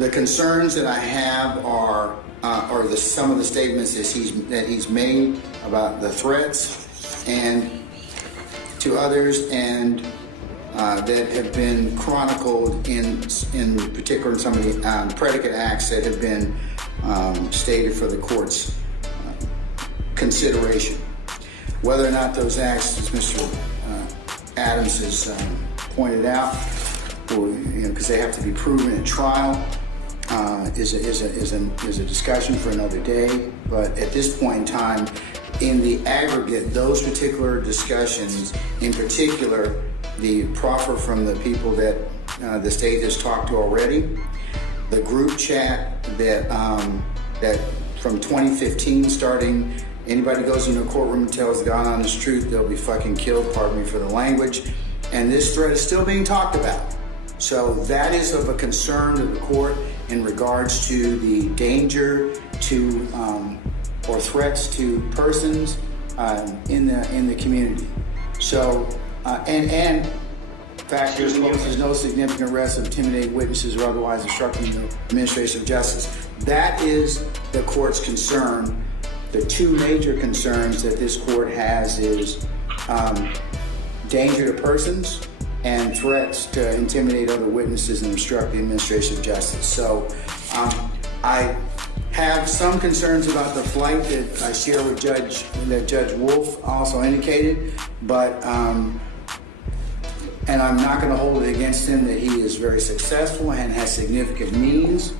The concerns that I have are some of the statements that he's made about the threats and to others, and that have been chronicled in particular in some of the predicate acts that have been stated for the court's consideration. Whether or not those acts, as Mr. Adams has pointed out, because they have to be proven at trial, is a discussion for another day. But at this point in time, in the aggregate, those particular discussions, in particular, the proffer from the people that the state has talked to already, the group chat that from 2015 starting, anybody goes into a courtroom and tells God honest truth, they'll be fucking killed, pardon me for the language, and this threat is still being talked about. So that is of a concern to the court in regards to the danger to or threats to persons in the community. So and factors there's no significant arrest of intimidating witnesses or otherwise obstructing the administration of justice. That is the court's concern. The two major concerns that this court has is danger to persons and threats to intimidate other witnesses and obstruct the administration of justice. So I have some concerns about the flight that I share with Judge Wolf also indicated, but and I'm not going to hold it against him that he is very successful and has significant means,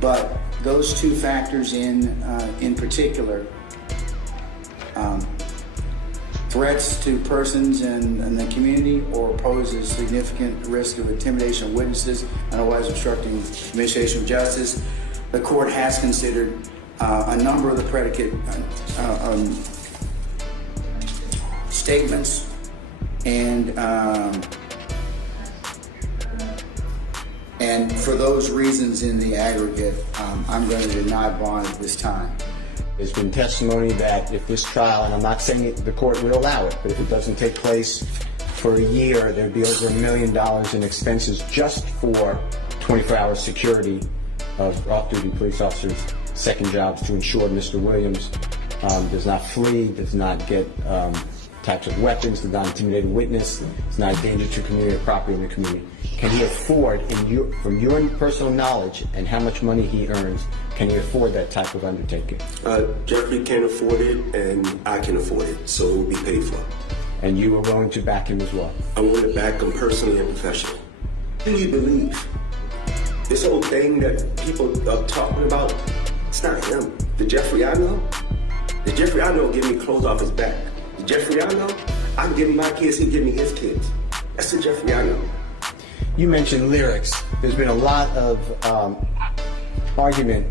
but those two factors in particular, threats to persons in the community or poses significant risk of intimidation of witnesses and otherwise obstructing administration of justice. The court has considered a number of the predicate statements, and for those reasons in the aggregate, I'm going to deny bond at this time. There's been testimony that if this trial, and I'm not saying the court would allow it, but if it doesn't take place for a year, there'd be over $1 million in expenses just for 24-hour security of off-duty police officers' second jobs to ensure Mr. Williams does not flee, does not get types of weapons, does not intimidate a witness, is not a danger to community or property in the community. Can he afford, from your personal knowledge and how much money he earns, can he afford that type of undertaking? Jeffrey can afford it, and I can afford it, so it will be paid for. And you are willing to back him as well? I want to back him personally and professionally. Who do you believe? This whole thing that people are talking about, it's not him. The Jeffrey I know give me clothes off his back. The Jeffrey I know, I can give him my kids, he give me his kids. That's the Jeffrey I know. You mentioned lyrics. There's been a lot of argument